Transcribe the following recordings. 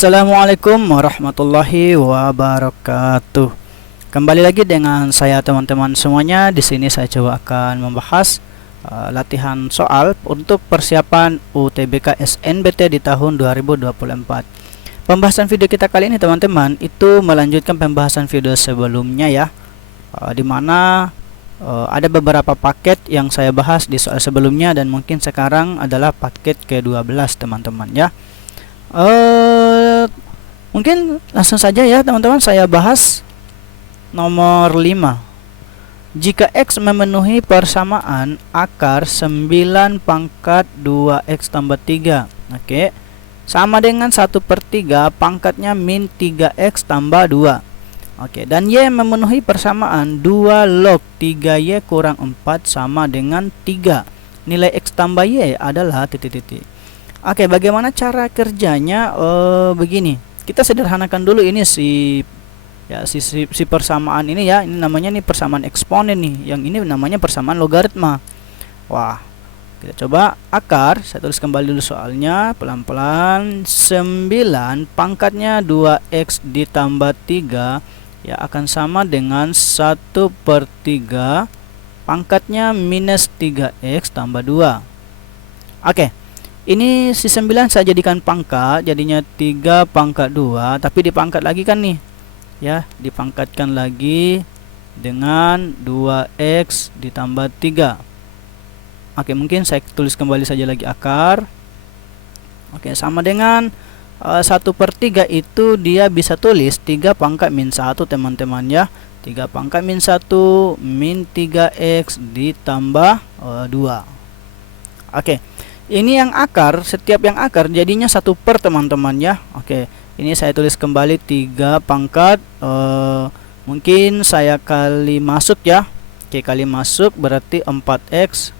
Assalamualaikum warahmatullahi wabarakatuh. Kembali lagi dengan saya teman-teman semuanya. Di sini saya coba akan membahas latihan soal untuk persiapan UTBK SNBT di tahun 2024. Pembahasan video kita kali ini teman-teman itu melanjutkan pembahasan video sebelumnya ya. Dimana ada beberapa paket yang saya bahas di soal sebelumnya dan mungkin sekarang adalah paket ke-12 teman-teman ya. Mungkin langsung saja ya teman-teman, saya bahas nomor 5. Jika X memenuhi persamaan akar 9 pangkat 2X tambah 3, oke, sama dengan 1/3 pangkatnya min 3X tambah 2. Oke, dan Y memenuhi persamaan 2 log 3Y kurang 4 sama dengan 3. Nilai X tambah Y adalah titik-titik. Oke, bagaimana cara kerjanya? Begini. Kita sederhanakan dulu ini si persamaan ini ya. Ini namanya nih persamaan eksponen nih. Yang ini namanya persamaan logaritma. Wah, kita coba akar. Saya tulis kembali dulu soalnya pelan-pelan. 9 pangkatnya 2X ditambah 3 ya akan sama dengan 1/3 pangkatnya minus 3X tambah 2. Oke. Ini si 9 saya jadikan pangkat, jadinya 3 pangkat 2, tapi dipangkat lagi kan nih. Ya, dipangkatkan lagi dengan 2X ditambah 3. Oke, mungkin saya tulis kembali saja lagi akar. Oke, sama dengan 1/3 itu dia bisa tulis 3 pangkat min 1 teman-teman ya. 3 pangkat min 1 min 3X ditambah 2. Oke. Ini yang akar, setiap yang akar jadinya 1/, teman-teman ya. Oke, ini saya tulis kembali 3 pangkat mungkin saya kali masuk ya. Oke, kali masuk berarti 4X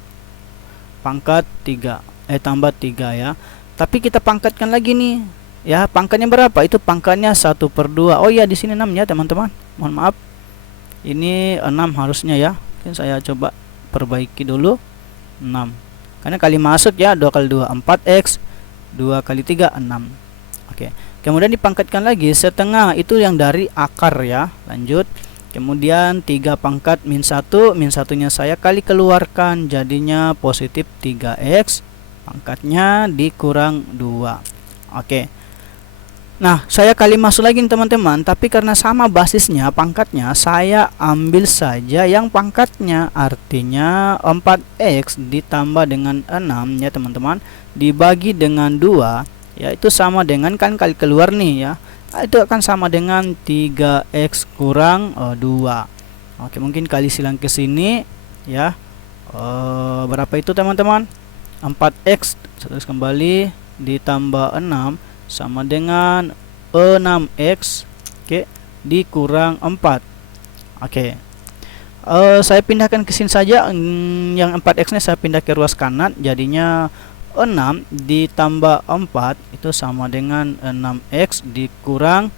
pangkat 3 tambah 3 ya. Tapi kita pangkatkan lagi nih. Ya, pangkatnya berapa? Itu pangkatnya 1/2. Oh iya, di sini 6 ya, teman-teman. Mohon maaf. Ini 6 harusnya ya. Mungkin saya coba perbaiki dulu. 6. Karena kali masuk ya, 2 kali 2 4X, 2 kali 3 6. Oke. Kemudian dipangkatkan lagi setengah, itu yang dari akar ya. Lanjut. Kemudian 3 pangkat min 1, min 1-nya saya kali keluarkan jadinya positif 3X pangkatnya dikurang 2. Oke. Nah, saya kali masuk lagi teman-teman, tapi karena sama basisnya pangkatnya, saya ambil saja yang pangkatnya, artinya 4X ditambah dengan 6 ya teman-teman, dibagi dengan 2 ya, itu sama dengan kan kali keluar nih ya, itu akan sama dengan 3X kurang 2. Oke, mungkin kali silang ke sini ya. Berapa itu teman-teman? 4X terus kembali ditambah 6 sama dengan 6X, oke, dikurang 4. Oke. Saya pindahkan ke sini saja. Yang 4X nya saya pindah ke ruas kanan, jadinya 6 ditambah 4 itu sama dengan 6X dikurang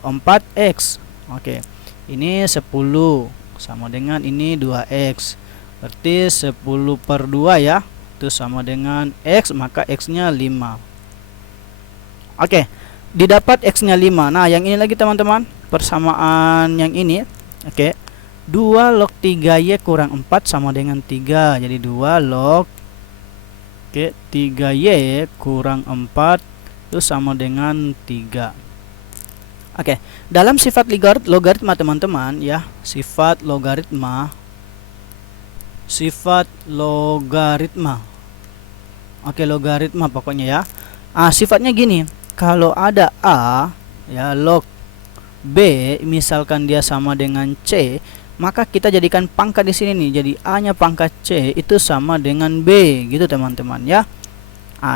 4X. Oke. Ini 10 sama dengan ini 2X. Berarti 10/2 ya. Itu sama dengan X, maka X-nya 5. Oke, didapat X-nya 5. Nah, yang ini lagi teman-teman, persamaan yang ini. Oke, 2 log 3Y kurang 4 sama dengan 3. Jadi 2 log 3Y kurang 4 itu sama dengan 3. Oke, dalam sifat logaritma teman-teman ya, sifat logaritma. Oke, logaritma pokoknya ya. Sifatnya gini. Kalau ada A ya, log B misalkan dia sama dengan C, maka kita jadikan pangkat di sini nih. Jadi A-nya pangkat C itu sama dengan B gitu teman-teman ya.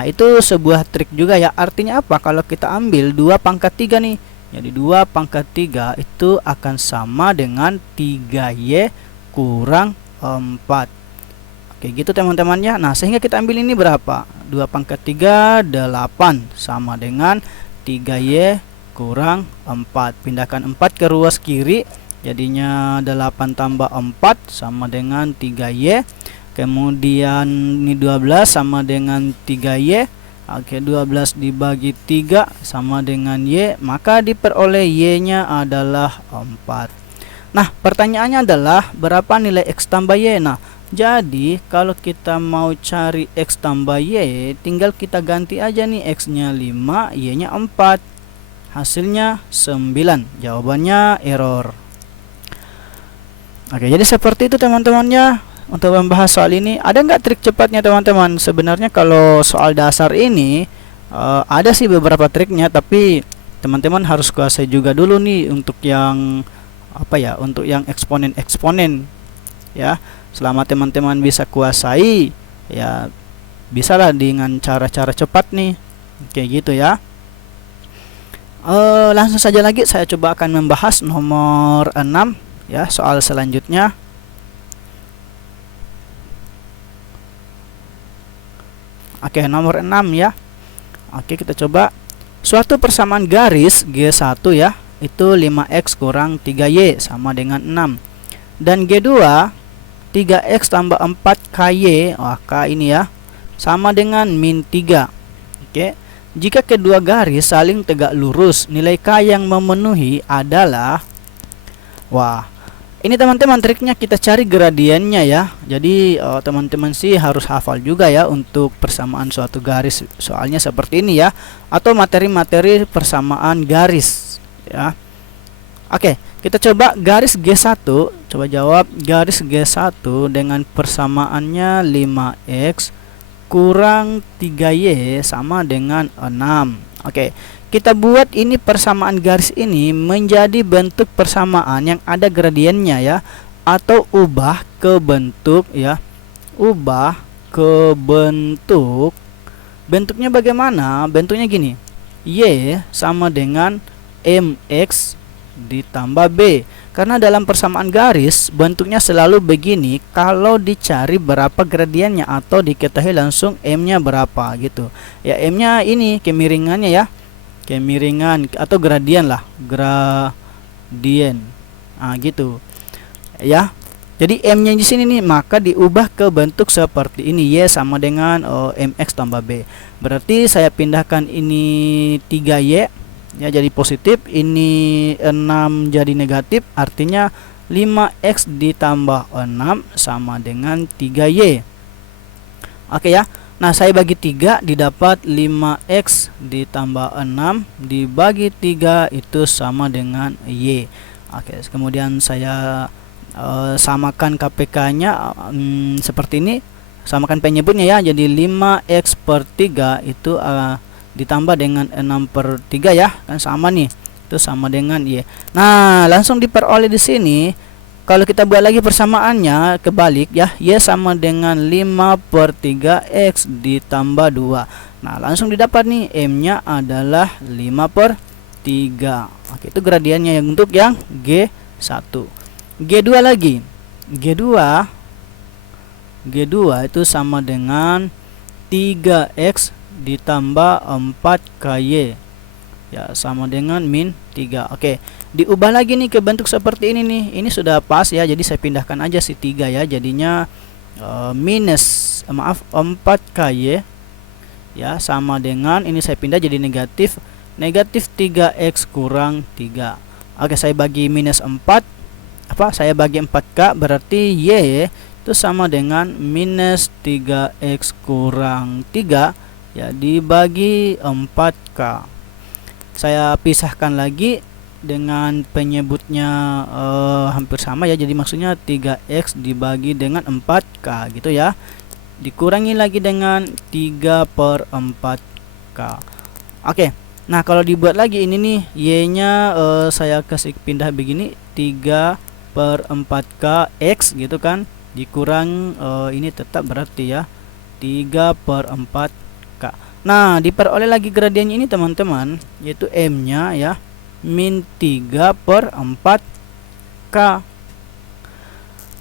Itu sebuah trik juga ya. Artinya apa? Kalau kita ambil 2 pangkat 3 nih. Jadi 2 pangkat 3 itu akan sama dengan 3Y kurang 4. Oke, gitu teman-teman ya. Nah, sehingga kita ambil ini berapa? 2 pangkat 3 8 sama dengan 3Y kurang 4. Pindahkan 4 ke ruas kiri, jadinya 8 tambah 4 sama dengan 3Y. Kemudian ini 12 sama dengan 3Y. Oke, 12 dibagi 3 sama dengan Y, maka diperoleh Y-nya adalah 4. Nah, pertanyaannya adalah berapa nilai X tambah Y? Nah, jadi kalau kita mau cari X tambah Y, tinggal kita ganti aja nih, X-nya 5, Y-nya 4. Hasilnya 9. Jawabannya error. Oke, jadi seperti itu teman-temannya. Untuk membahas soal ini, ada nggak trik cepatnya teman-teman? Sebenarnya kalau soal dasar ini ada sih beberapa triknya, tapi teman-teman harus kuasai juga dulu nih untuk yang apa ya, untuk yang eksponen ya. Selama teman-teman bisa kuasai, ya bisalah dengan cara-cara cepat nih, kayak gitu ya. Langsung saja lagi saya coba akan membahas nomor 6 ya, soal selanjutnya. Oke, nomor 6 ya. Oke, kita coba. Suatu persamaan garis G1 ya, itu 5X kurang 3Y sama dengan 6. Dan G2 3X tambah 4KY, K ini ya, sama dengan min 3. Oke. Jika kedua garis saling tegak lurus, nilai K yang memenuhi adalah, wah, ini teman-teman triknya kita cari gradiennya ya. Jadi teman-teman sih harus hafal juga ya untuk persamaan suatu garis. Soalnya seperti ini ya, atau materi-materi persamaan garis ya. Oke, kita coba garis G1. Coba jawab, garis G1 dengan persamaannya 5X kurang 3Y sama dengan 6. Oke, kita buat ini persamaan garis ini menjadi bentuk persamaan yang ada gradiennya ya, atau ubah ke bentuk ya. Ubah ke bentuk. Bentuknya bagaimana? Bentuknya gini. Y sama dengan MX ditambah B. Karena dalam persamaan garis bentuknya selalu begini kalau dicari berapa gradiennya atau diketahui langsung M-nya berapa gitu. Ya, M-nya ini kemiringannya ya. Kemiringan atau gradien lah, gradien. Gitu. Ya. Jadi M-nya di sini nih, maka diubah ke bentuk seperti ini, Y sama dengan MX tambah B. Berarti saya pindahkan ini 3Y ya jadi positif, ini 6 jadi negatif, artinya 5X ditambah 6 sama dengan 3Y. Oke ya. Nah, saya bagi 3 didapat 5X ditambah 6 dibagi 3 itu sama dengan Y. Oke, kemudian saya samakan KPK-nya seperti ini. Samakan penyebutnya ya, jadi 5X per 3 itu ditambah dengan 6 per 3 ya, kan sama nih, itu sama dengan Y. Nah, langsung diperoleh di sini. Kalau kita buat lagi persamaannya kebalik ya, Y sama dengan 5 per 3X ditambah 2. Nah, langsung didapat nih, M-nya adalah 5 per 3. Oke, itu gradiennya yang untuk yang G1. G2 lagi. G2 itu sama dengan 3X ditambah 4KY ya, sama dengan min 3. Oke, diubah lagi nih ke bentuk seperti ini nih. Ini sudah pas ya, jadi saya pindahkan aja si 3 ya, jadinya minus 4KY ya, sama dengan ini saya pindah jadi negatif 3X kurang 3. Oke, saya bagi minus 4, saya bagi 4K, berarti Y itu sama dengan minus 3X kurang 3 ya dibagi 4K. Saya pisahkan lagi dengan penyebutnya hampir sama ya, jadi maksudnya 3X dibagi dengan 4K gitu ya, dikurangi lagi dengan 3 per 4K. Oke, nah kalau dibuat lagi ini nih, Y-nya saya kasih pindah begini, 3 per 4K X gitu kan, dikurang ini tetap berarti ya 3 per 4K. Nah, diperoleh lagi gradiennya ini teman-teman, yaitu M-nya ya min 3 per 4K.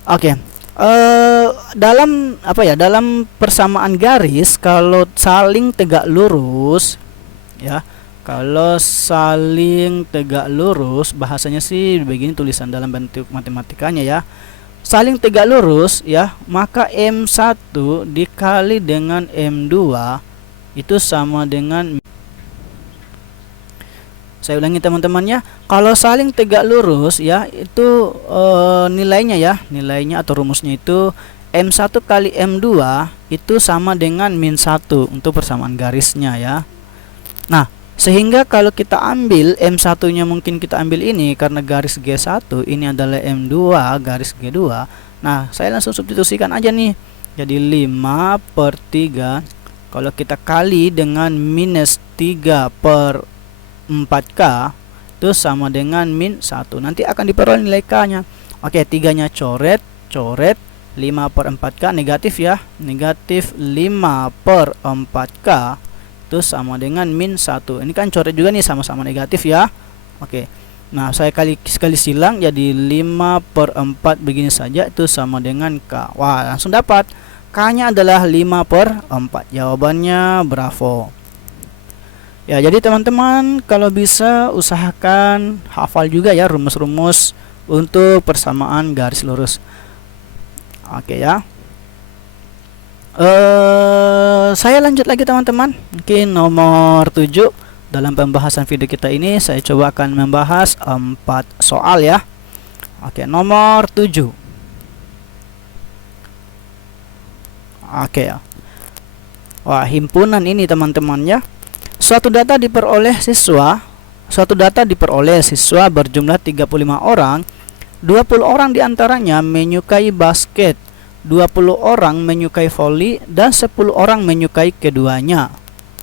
Oke, dalam dalam persamaan garis, kalau saling tegak lurus ya, kalau saling tegak lurus, bahasanya sih begini tulisan dalam bentuk matematikanya ya, saling tegak lurus ya, maka M1 dikali dengan M2 itu sama dengan, saya ulangi teman-teman ya, kalau saling tegak lurus ya itu nilainya ya, nilainya atau rumusnya itu M1 kali M2 itu sama dengan min 1 untuk persamaan garisnya ya. Nah, sehingga kalau kita ambil M1 nya mungkin kita ambil ini karena garis G1, ini adalah M2 garis G2. Nah, saya langsung substitusikan aja nih. Jadi 5 per 3 kalau kita kali dengan minus 3 per 4K itu sama dengan min 1. Nanti akan diperoleh nilai K nya. Oke, 3 nya coret, 5 per 4K negatif ya, negatif 5 per 4K itu sama dengan min 1. Ini kan coret juga nih, sama-sama negatif ya. Oke, nah saya sekali silang jadi 5 per 4 begini saja itu sama dengan K. Wah, langsung dapat K nya adalah 5 per 4. Jawabannya bravo ya. Jadi teman-teman kalau bisa usahakan hafal juga ya rumus-rumus untuk persamaan garis lurus. Oke ya. Saya lanjut lagi teman-teman. Mungkin nomor 7. Dalam pembahasan video kita ini saya coba akan membahas 4 soal ya. Oke, nomor 7. Oke ya. Wah, himpunan ini teman-teman ya. Suatu data diperoleh siswa berjumlah 35 orang. 20 orang diantaranya menyukai basket, 20 orang menyukai voli, dan 10 orang menyukai keduanya.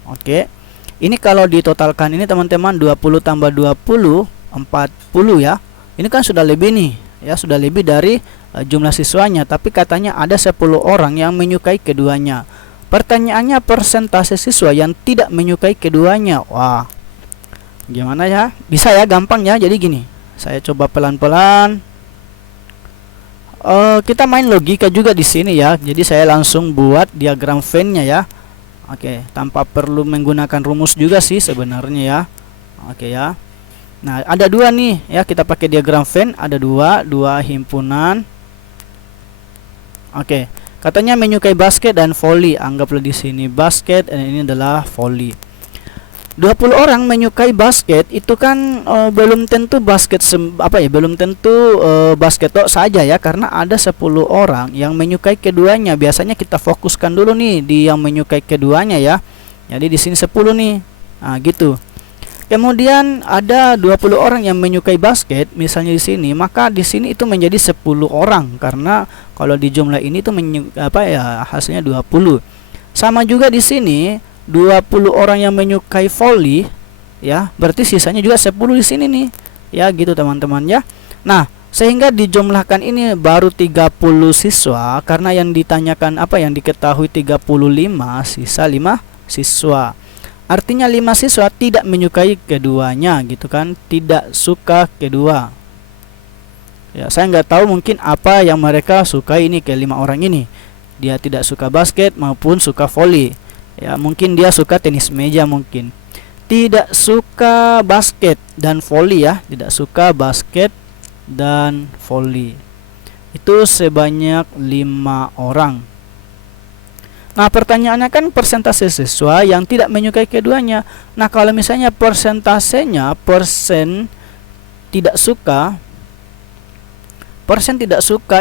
Oke, ini kalau ditotalkan ini teman-teman 20 tambah 20 40 ya. Ini kan sudah lebih nih ya, sudah lebih dari jumlah siswanya. Tapi katanya ada 10 orang yang menyukai keduanya. Pertanyaannya persentase siswa yang tidak menyukai keduanya. Wah, gimana ya? Bisa ya, gampang ya. Jadi gini, saya coba pelan-pelan. Kita main logika juga di sini ya. Jadi saya langsung buat diagram Venn-nya ya. Oke, tanpa perlu menggunakan rumus juga sih sebenarnya ya. Oke ya. Nah, ada dua nih ya, kita pakai diagram Venn, ada dua himpunan. Oke, katanya menyukai basket dan voli. Anggaplah di sini basket dan ini adalah voli. 20 orang menyukai basket itu kan belum tentu basket belum tentu basket saja ya, karena ada 10 orang yang menyukai keduanya. Biasanya kita fokuskan dulu nih di yang menyukai keduanya ya. Jadi di sini 10 nih. Nah, gitu. Kemudian ada 20 orang yang menyukai basket, misalnya di sini, maka di sini itu menjadi 10 orang karena kalau di jumlah ini tuh hasilnya 20. Sama juga di sini 20 orang yang menyukai voli ya, berarti sisanya juga 10 di sini nih. Ya, gitu teman-teman ya. Nah, sehingga dijumlahkan ini baru 30 siswa karena yang ditanyakan yang diketahui 35, sisa 5 siswa. Artinya 5 siswa tidak menyukai keduanya gitu kan, tidak suka kedua. Ya, saya nggak tahu mungkin apa yang mereka suka ini ke 5 orang ini. Dia tidak suka basket maupun suka voli. Ya, mungkin dia suka tenis meja mungkin. Tidak suka basket dan voli ya, tidak suka basket dan voli. Itu sebanyak 5 orang. Nah, pertanyaannya kan persentase siswa yang tidak menyukai keduanya. Nah, kalau misalnya persentasenya persen tidak suka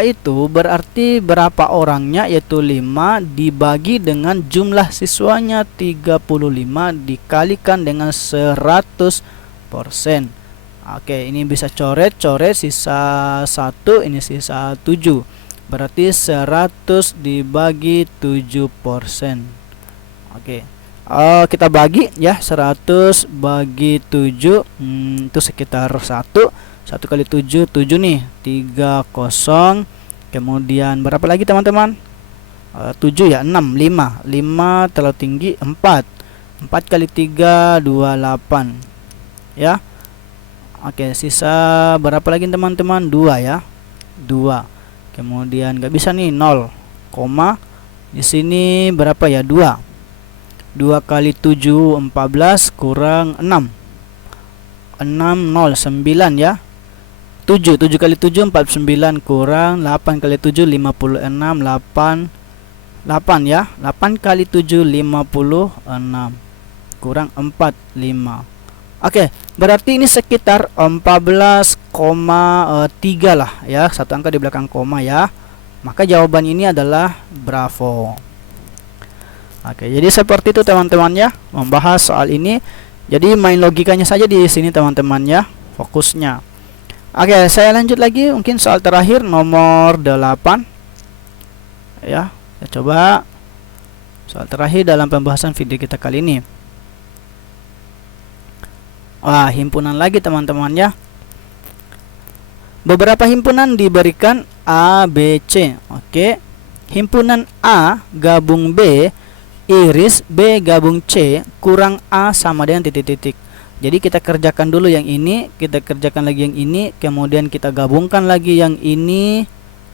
itu berarti berapa orangnya, yaitu 5 dibagi dengan jumlah siswanya 35 dikalikan dengan 100%. Oke, ini bisa coret sisa 1, ini sisa 7. Berarti 100 dibagi 7%. Oke. Kita bagi ya, 100 bagi 7 itu sekitar 1 kali 7 nih, 30. Kemudian berapa lagi teman-teman? 7 ya, 6 terlalu tinggi, 4 kali 3 28 ya. Oke, sisa berapa lagi teman-teman? 2 ya, 2. Kemudian nggak bisa nih, 0, di sini berapa ya? 2 kali 7 14 kurang 6 0 9 ya. 7 kali 7 49 kurang 8 kali 7 56 8 8 ya. 8 kali 7 56 kurang 45. Oke, berarti ini sekitar 14,3 lah ya, satu angka di belakang koma ya. Maka jawaban ini adalah Bravo. Oke, jadi seperti itu teman-teman ya, membahas soal ini. Jadi main logikanya saja di sini teman-teman ya, fokusnya. Oke, saya lanjut lagi, mungkin soal terakhir nomor 8. Ya, kita coba soal terakhir dalam pembahasan video kita kali ini. Wah, himpunan lagi teman-teman ya. Beberapa himpunan diberikan A, B, C. Oke. Himpunan A gabung B, iris B gabung C, kurang A sama dengan titik-titik. Jadi kita kerjakan dulu yang ini, kita kerjakan lagi yang ini, kemudian kita gabungkan lagi yang ini,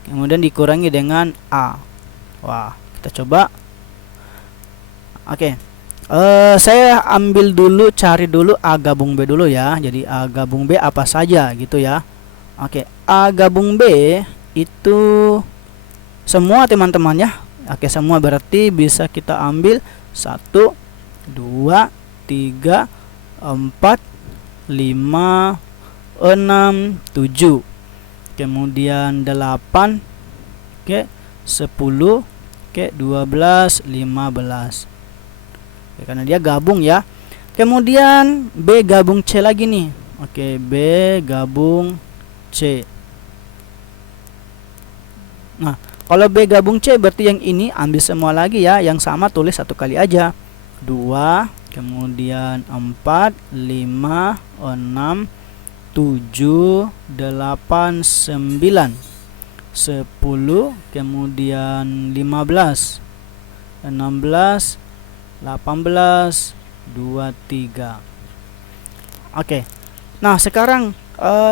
kemudian dikurangi dengan A. Wah, kita coba. Oke. Saya ambil dulu, cari dulu A gabung B dulu ya. Jadi A gabung B apa saja gitu ya. Oke, A gabung B itu semua teman-teman ya. Oke, semua berarti bisa kita ambil 1, 2, 3, 4, 5, 6, 7. Kemudian 8. Oke, 10. Oke, 12, 15. Ya, karena dia gabung ya. Kemudian B gabung C lagi nih. Oke, B gabung C. Nah, kalau B gabung C berarti yang ini ambil semua lagi ya. Yang sama tulis satu kali aja. 2, kemudian 4, 5, 6, 7, 8, 9, 10, kemudian 15, 16, 18, 23. Oke. Nah, sekarang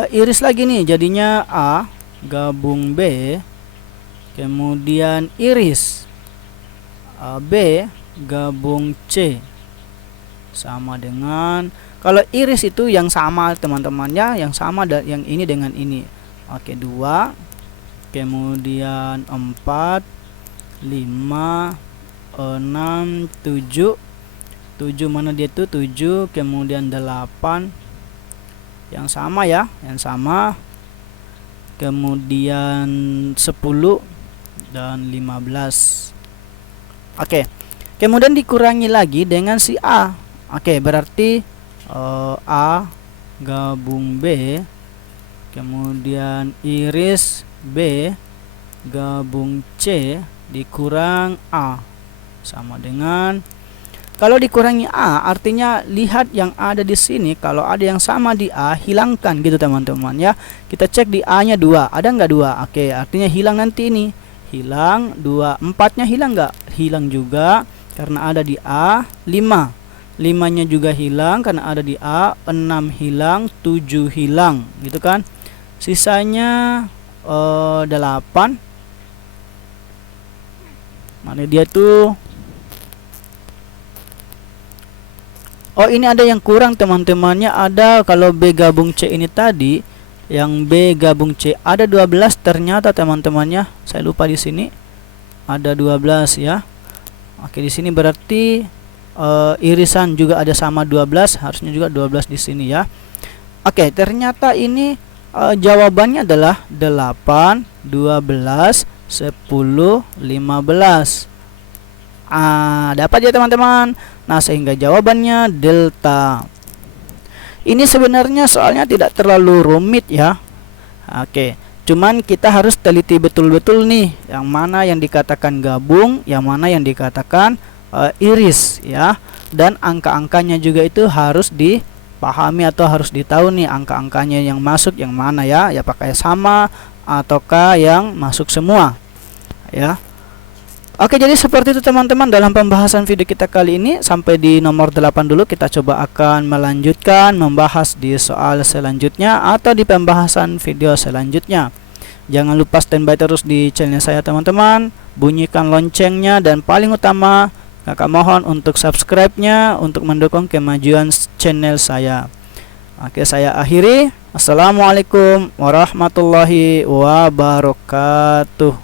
iris lagi nih, jadinya A gabung B, kemudian iris B gabung C sama dengan, kalau iris itu yang sama teman-temannya, yang sama dan yang ini dengan ini. Oke, 2, kemudian 4, 5, 6, 7. 7 mana dia tuh? 7, kemudian 8. Yang sama ya, yang sama. Kemudian 10 dan 15. Oke. Kemudian dikurangi lagi dengan si A. Oke, berarti A gabung B, kemudian iris B gabung C dikurang A sama dengan, kalau dikurangi A artinya lihat yang ada di sini, kalau ada yang sama di A hilangkan gitu teman-teman ya. Kita cek di A nya 2, ada nggak 2? Oke, artinya hilang nanti ini, hilang 2. 4 nya hilang nggak? Hilang juga karena ada di A. 5 nya juga hilang karena ada di A. 6 hilang, 7 hilang gitu kan. Sisanya 8. Mana dia tuh? Oh, ini ada yang kurang teman-temannya. Ada, kalau B gabung C ini tadi, yang B gabung C ada 12 ternyata teman-temannya. Saya lupa di sini ada 12 ya. Oke, di sini berarti irisan juga ada sama 12, harusnya juga 12 di sini ya. Oke, ternyata ini jawabannya adalah 8, 12, 10, 15. Dapat ya teman-teman. Nah, sehingga jawabannya delta. Ini sebenarnya soalnya tidak terlalu rumit ya. Oke, cuman kita harus teliti betul-betul nih, yang mana yang dikatakan gabung, yang mana yang dikatakan iris ya. Dan angka-angkanya juga itu harus dipahami atau harus ditahu nih, angka-angkanya yang masuk yang mana ya. Ya pakai sama ataukah yang masuk semua ya. Oke, jadi seperti itu teman-teman dalam pembahasan video kita kali ini. Sampai di nomor 8 dulu, kita coba akan melanjutkan membahas di soal selanjutnya atau di pembahasan video selanjutnya. Jangan lupa standby terus di channel saya teman-teman, bunyikan loncengnya, dan paling utama kakak mohon untuk subscribe-nya untuk mendukung kemajuan channel saya. Oke, saya akhiri. Assalamualaikum warahmatullahi wabarakatuh.